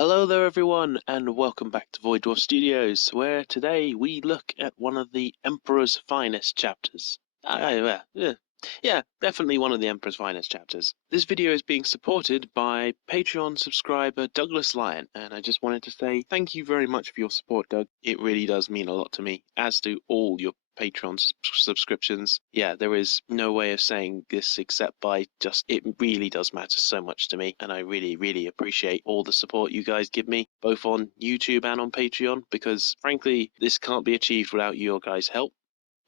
Hello there everyone, and welcome back to Void Dwarf Studios, where today we look at one of the Emperor's finest chapters. Yeah, definitely one of the Emperor's finest chapters. This video is being supported by Patreon subscriber Douglas Lyon, and I just wanted to say thank you very much for your support, Doug. It really does mean a lot to me, as do all your Patreon subscriptions. Yeah, there is no way of saying this except by just, it really does matter so much to me, and I really appreciate all the support you guys give me, both on YouTube and on Patreon, because frankly, this can't be achieved without your guys' help.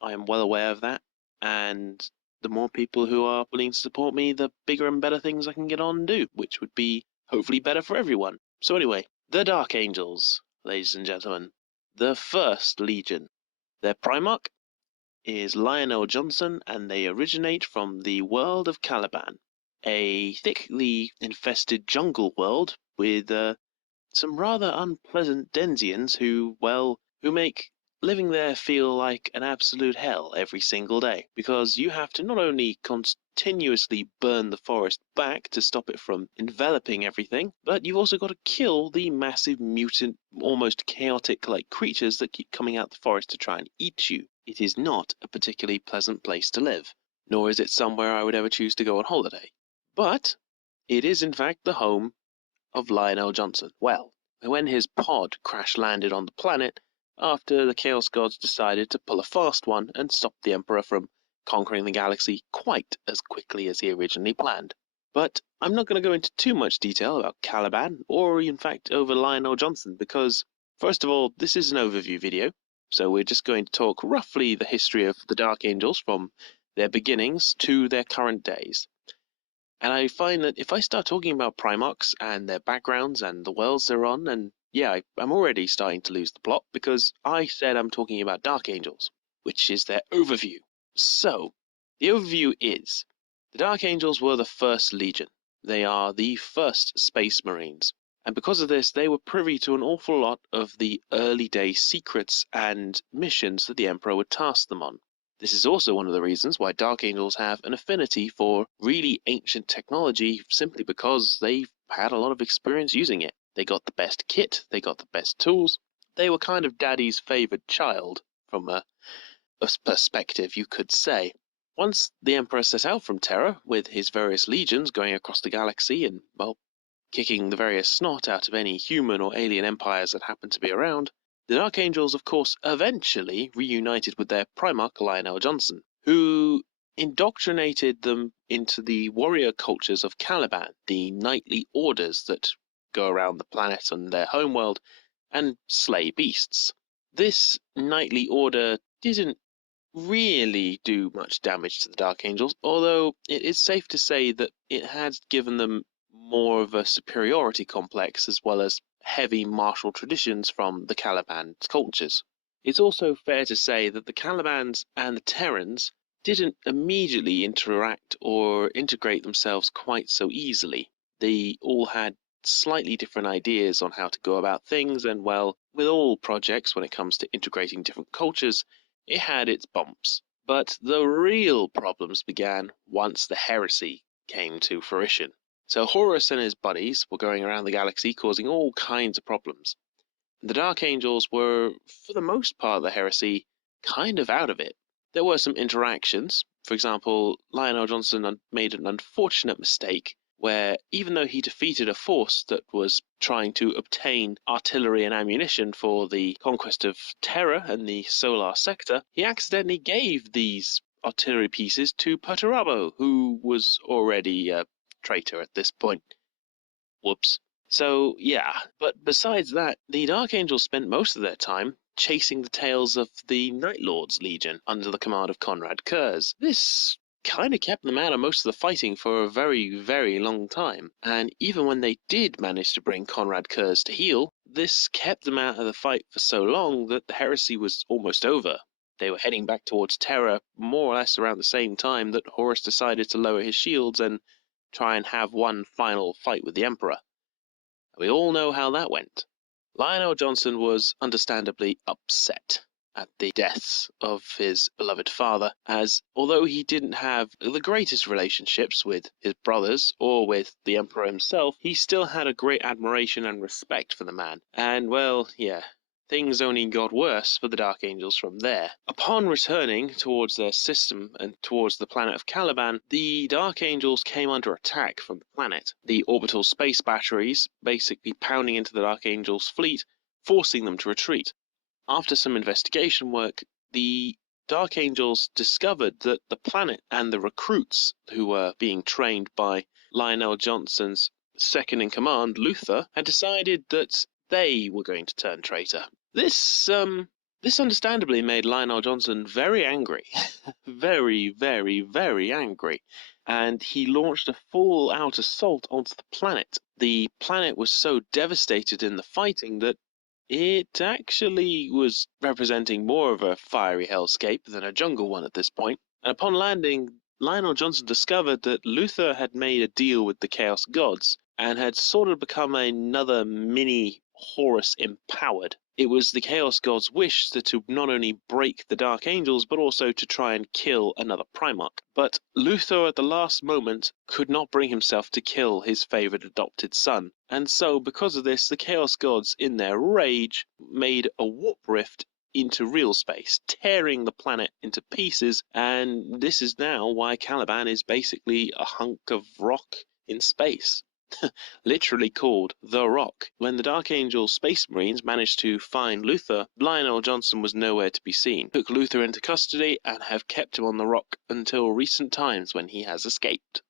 I am well aware of that, and the more people who are willing to support me, the bigger and better things I can get on and do, which would be hopefully better for everyone. So anyway, the Dark Angels, ladies and gentlemen, the First Legion. Their Primarch is Lionel Johnson, and they originate from the world of Caliban, a thickly infested jungle world with some rather unpleasant Denzians who make living there feel like an absolute hell every single day, because you have to not only continuously burn the forest back to stop it from enveloping everything, but you've also got to kill the massive mutant, almost chaotic-like creatures that keep coming out the forest to try and eat you. It is not a particularly pleasant place to live, nor is it somewhere I would ever choose to go on holiday. But it is in fact the home of Lionel Johnson. Well, when his pod crash-landed on the planet, after the Chaos Gods decided to pull a fast one and stop the Emperor from conquering the galaxy quite as quickly as he originally planned. But I'm not going to go into too much detail about Caliban, or in fact over Lionel Johnson, because first of all, this is an overview video, so we're just going to talk roughly the history of the Dark Angels from their beginnings to their current days. And I find that if I start talking about Primarchs and their backgrounds and the worlds they're on, and yeah, I'm already starting to lose the plot, because I said I'm talking about Dark Angels, which is their overview. So, the overview is, the Dark Angels were the First Legion. They are the first Space Marines. And because of this, they were privy to an awful lot of the early day secrets and missions that the Emperor would task them on. This is also one of the reasons why Dark Angels have an affinity for really ancient technology, simply because they've had a lot of experience using it. They got the best kit, they got the best tools. They were kind of Daddy's favoured child, from a perspective, you could say. Once the Emperor set out from Terra, with his various legions going across the galaxy and, well, kicking the various snot out of any human or alien empires that happened to be around, the Dark Angels, of course, eventually reunited with their Primarch, Lionel Johnson, who indoctrinated them into the warrior cultures of Caliban, the knightly orders that go around the planet and their homeworld and slay beasts. This knightly order didn't really do much damage to the Dark Angels, although it is safe to say that it had given them more of a superiority complex, as well as heavy martial traditions from the Caliban cultures. It's also fair to say that the Calibans and the Terrans didn't immediately interact or integrate themselves quite so easily. They all had slightly different ideas on how to go about things, and well, with all projects when it comes to integrating different cultures, it had its bumps. But the real problems began once the heresy came to fruition. So Horus and his buddies were going around the galaxy causing all kinds of problems. The Dark Angels were, for the most part of the heresy, kind of out of it. There were some interactions. For example, Lionel Johnson made an unfortunate mistake where, even though he defeated a force that was trying to obtain artillery and ammunition for the conquest of Terra and the Solar Sector, he accidentally gave these artillery pieces to Perturabo, who was already a traitor at this point. Whoops. So, yeah, but besides that, the Dark Angels spent most of their time chasing the tails of the Night Lord's Legion under the command of Conrad Kurz. This kind of kept them out of most of the fighting for a very long time, and even when they did manage to bring Conrad Kurz to heel, this kept them out of the fight for so long that the heresy was almost over. They were heading back towards Terra more or less around the same time that Horus decided to lower his shields and try and have one final fight with the Emperor. We all know how that went. Lionel Johnson was understandably upset. at the deaths of his beloved father, as although he didn't have the greatest relationships with his brothers or with the Emperor himself, he still had a great admiration and respect for the man. And, well, yeah, things only got worse for the Dark Angels from there. Upon returning towards their system and towards the planet of Caliban, the Dark Angels came under attack from the planet. The orbital space batteries basically pounding into the Dark Angels' fleet, forcing them to retreat. After some investigation work, the Dark Angels discovered that the planet and the recruits who were being trained by Lionel Johnson's second-in-command, Luther, had decided that they were going to turn traitor. This understandably made Lionel Johnson very angry. Very, very, very angry. And he launched a full-out assault onto the planet. The planet was so devastated in the fighting that it actually was representing more of a fiery hellscape than a jungle one at this point. And upon landing, Lionel Johnson discovered that Luther had made a deal with the Chaos Gods and had sort of become another mini Horus empowered. It was the Chaos Gods' wish to not only break the Dark Angels, but also to try and kill another Primarch. But Luther at the last moment could not bring himself to kill his favourite adopted son. And so, because of this, the Chaos Gods, in their rage, made a warp rift into real space, tearing the planet into pieces, and this is now why Caliban is basically a hunk of rock in space. Literally called The Rock. When the Dark Angel Space Marines managed to find Luther, Lionel Johnson was nowhere to be seen. Took Luther into custody and have kept him on the Rock until recent times when he has escaped.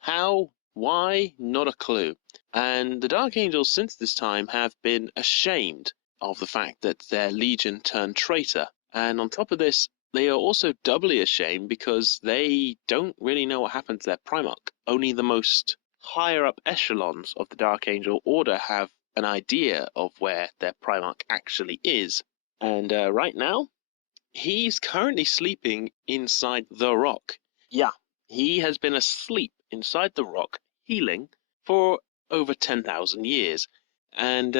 How? Why? Not a clue. And the Dark Angels since this time have been ashamed of the fact that their legion turned traitor. And on top of this, they are also doubly ashamed because they don't really know what happened to their Primarch. Only the most higher up echelons of the Dark Angel Order have an idea of where their Primarch actually is. And right now, he's currently sleeping inside the Rock. Yeah, he has been asleep inside the Rock, healing, for over 10,000 years. And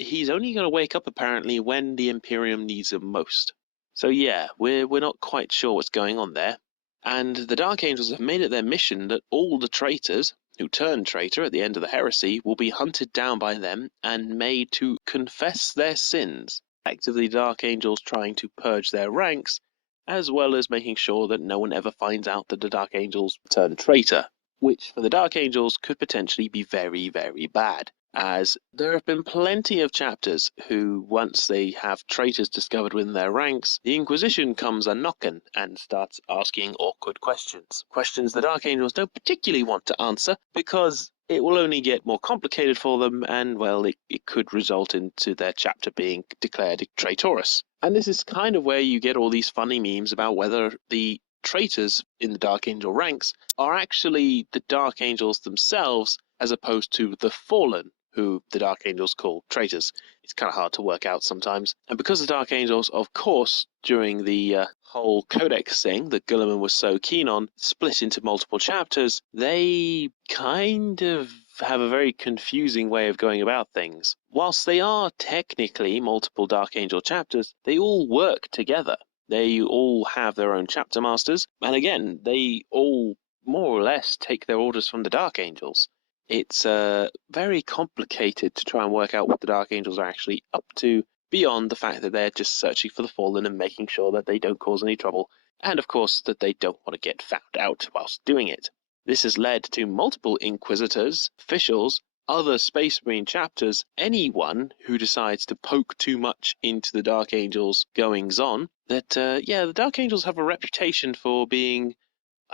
he's only going to wake up apparently when the Imperium needs him most. So yeah, we're not quite sure what's going on there. And the Dark Angels have made it their mission that all the traitors who turned traitor at the end of the heresy will be hunted down by them and made to confess their sins. Actively, Dark Angels trying to purge their ranks, as well as making sure that no one ever finds out that the Dark Angels turned traitor, which for the Dark Angels could potentially be very, very bad, as there have been plenty of chapters who, once they have traitors discovered within their ranks, the Inquisition comes a-knockin' and starts asking awkward questions. Questions the Dark Angels don't particularly want to answer, because it will only get more complicated for them, and, well, it could result into their chapter being declared traitorous. And this is kind of where you get all these funny memes about whether the traitors in the Dark Angel ranks are actually the Dark Angels themselves, as opposed to the Fallen, who the Dark Angels call traitors. It's kind of hard to work out sometimes. And because the Dark Angels, of course, during the whole Codex thing that Gulliman was so keen on, split into multiple chapters, they kind of have a very confusing way of going about things. Whilst they are technically multiple Dark Angel chapters, they all work together. They all have their own chapter masters, and again, they all more or less take their orders from the Dark Angels. It's very complicated to try and work out what the Dark Angels are actually up to, beyond the fact that they're just searching for the Fallen and making sure that they don't cause any trouble, and of course that they don't want to get found out whilst doing it. This has led to multiple Inquisitors, officials, other Space Marine chapters, anyone who decides to poke too much into the Dark Angels' goings-on, that, the Dark Angels have a reputation for being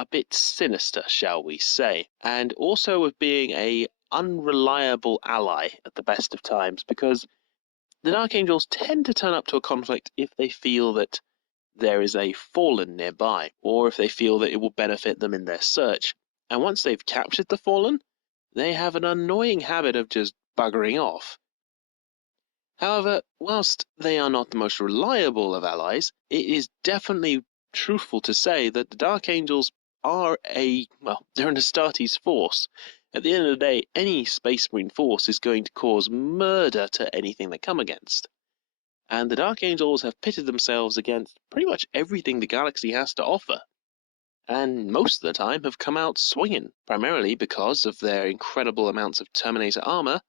a bit sinister, shall we say, and also of being a unreliable ally at the best of times, because the Dark Angels tend to turn up to a conflict if they feel that there is a Fallen nearby, or if they feel that it will benefit them in their search. And once they've captured the Fallen, they have an annoying habit of just buggering off. However, whilst they are not the most reliable of allies, it is definitely truthful to say that the Dark Angels are they're an Astartes force. At the end of the day, any Space Marine force is going to cause murder to anything they come against. and the Dark Angels have pitted themselves against pretty much everything the galaxy has to offer, and most of the time have come out swinging, primarily because of their incredible amounts of Terminator armor,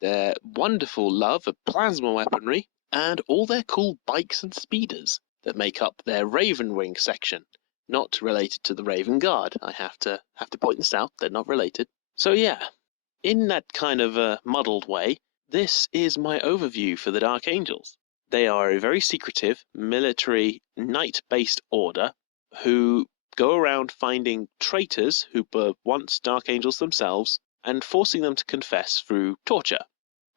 their wonderful love of plasma weaponry, and all their cool bikes and speeders that make up their Raven Wing section. Not related to the Raven Guard. I have to point this out. They're not related. So yeah, in that kind of a muddled way, this is my overview for the Dark Angels. They are a very secretive, military, knight-based order who go around finding traitors who were once Dark Angels themselves and forcing them to confess through torture.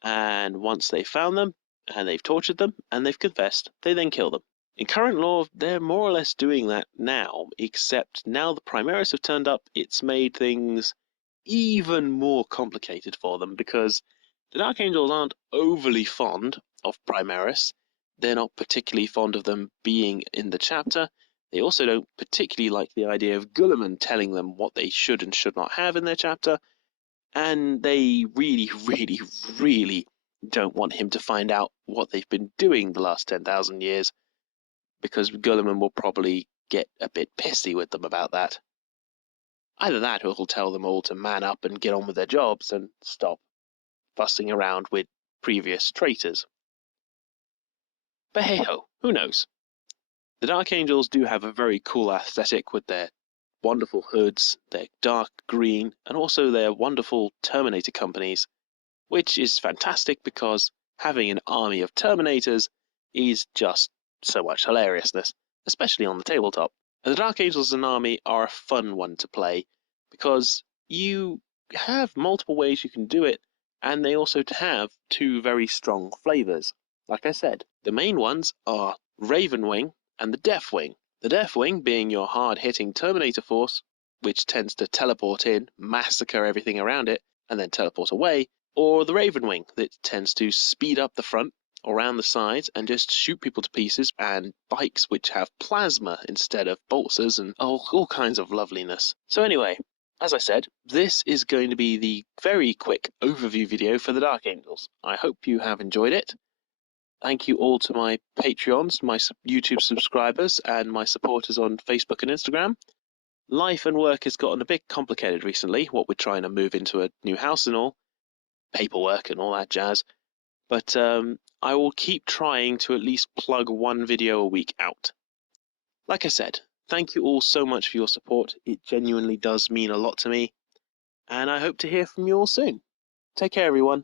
And once they've found them, and they've tortured them, and they've confessed, they then kill them. In current lore, they're more or less doing that now, except now the Primaris have turned up, it's made things even more complicated for them, because the Dark Angels aren't overly fond of Primaris. They're not particularly fond of them being in the chapter. They also don't particularly like the idea of Gulliman telling them what they should and should not have in their chapter, and they really, really, really don't want him to find out what they've been doing the last 10,000 years, because Gulliman will probably get a bit pissy with them about that. Either that, or he'll tell them all to man up and get on with their jobs and stop fussing around with previous traitors. But hey-ho, who knows? The Dark Angels do have a very cool aesthetic with their wonderful hoods, their dark green, and also their wonderful Terminator companies, which is fantastic because having an army of Terminators is just so much hilariousness, especially on the tabletop. And the Dark Angels as an army are a fun one to play because you have multiple ways you can do it, and they also have two very strong flavors. Like I said, the main ones are Raven Wing and the Death Wing. The Death Wing being your hard-hitting Terminator force, which tends to teleport in, massacre everything around it, and then teleport away, or the Raven Wing that tends to speed up the front or around the sides and just shoot people to pieces, and bikes which have plasma instead of bolsters and all kinds of loveliness. So anyway, as I said, this is going to be the very quick overview video for the Dark Angels. I hope you have enjoyed it. Thank you all to my Patreons, my YouTube subscribers, and my supporters on Facebook and Instagram. Life and work has gotten a bit complicated recently, what we're trying to move into a new house and all, paperwork and all that jazz. But I will keep trying to at least plug one video a week out. Like I said, thank you all so much for your support. It genuinely does mean a lot to me, and I hope to hear from you all soon. Take care, everyone.